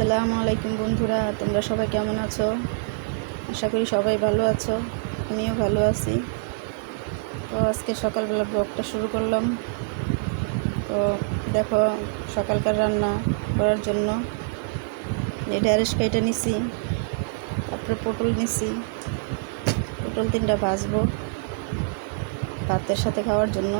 আসসালামু আলাইকুম বন্ধুরা, তোমরা সবাই কেমন আছো? আশা করি সবাই ভালো আছো। আমিও ভালো আছি। তো আজকে সকালবেলা ব্লগটা শুরু করলাম। তো দেখো, সকালকার রান্না করার জন্য এই ঢেঁড়স কেটে নিছি, তারপরে পটল নিছি। পটল 3টা ভাজবো ভাতের সাথে খাওয়ার জন্য।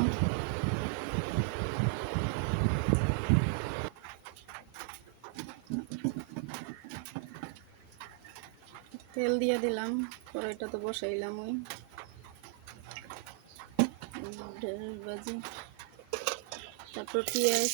তেল দিয়ে দিলাম, কড়াইটা তো বসাইলাম। ওই ঢেঁড়স ভাজি, তারপর পেঁয়াজ,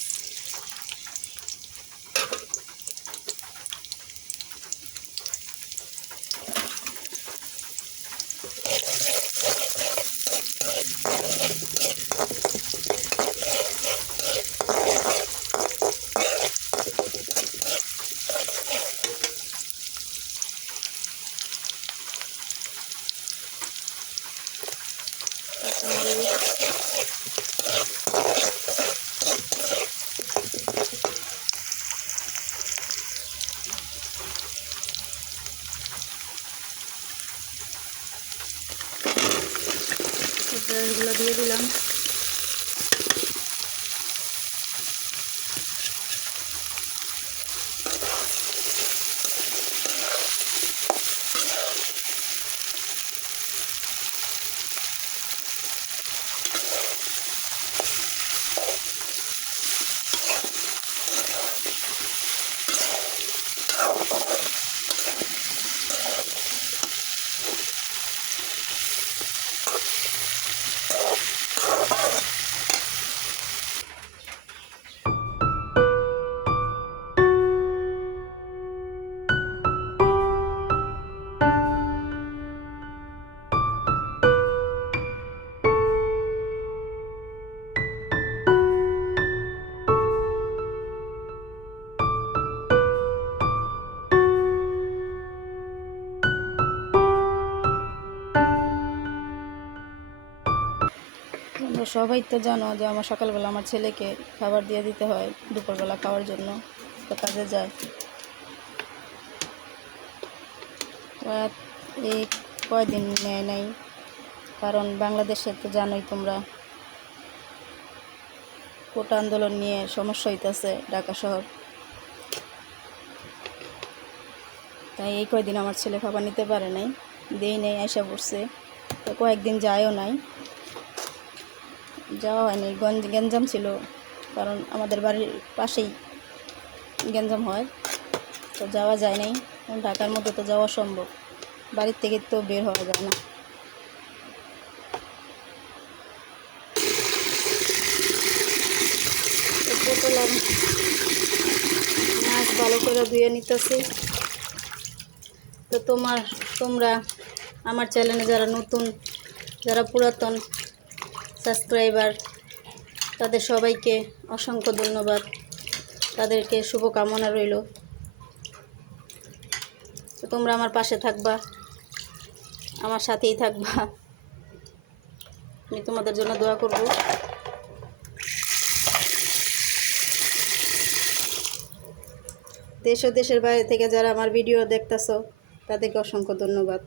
ঢেঁড়সগুলো দিয়ে দিলাম। তোমরা সবাই তো জানো যে আমার সকালবেলা আমার ছেলেকে খাবার দিয়ে দিতে হয় দুপুরবেলা খাওয়ার জন্য। তো কাজে যায়। এই কয়দিন নেয় নাই, কারণ বাংলাদেশে তো জানোই তোমরা, কোটা আন্দোলন নিয়ে সমস্যা হইতেছে ঢাকা শহর। তাই এই কয়দিন আমার ছেলে খাবার নিতে পারে নাই, দেই নেই, আইসা পড়ছে। তো কয়েকদিন যায়ও নাই, যাওয়া হয়নি। গ্যাঞ্জাম ছিল, কারণ আমাদের বাড়ির পাশেই গ্যাঞ্জাম হয়, তো যাওয়া যায় নাই। ঢাকার মধ্যে তো যাওয়া সম্ভব, বাড়ির থেকে তো বের হওয়া যায় না। পটল আর মাছ ভালো করে ধুয়ে নিতেছি। তো তোমরা আমার চ্যানেলে যারা নতুন, যারা পুরাতন সাবস্ক্রাইবার, তাদের সবাইকে অসংখ্য ধন্যবাদ, তাদেরকে শুভকামনা রইল। তো তোমরা আমার পাশে থাকবা, আমার সাথেই থাকবা, আমি তোমাদের জন্য দোয়া করব। দেশ ও দেশের বাইরে থেকে যারা আমার ভিডিও দেখতেছো, তাদেরকে অসংখ্য ধন্যবাদ।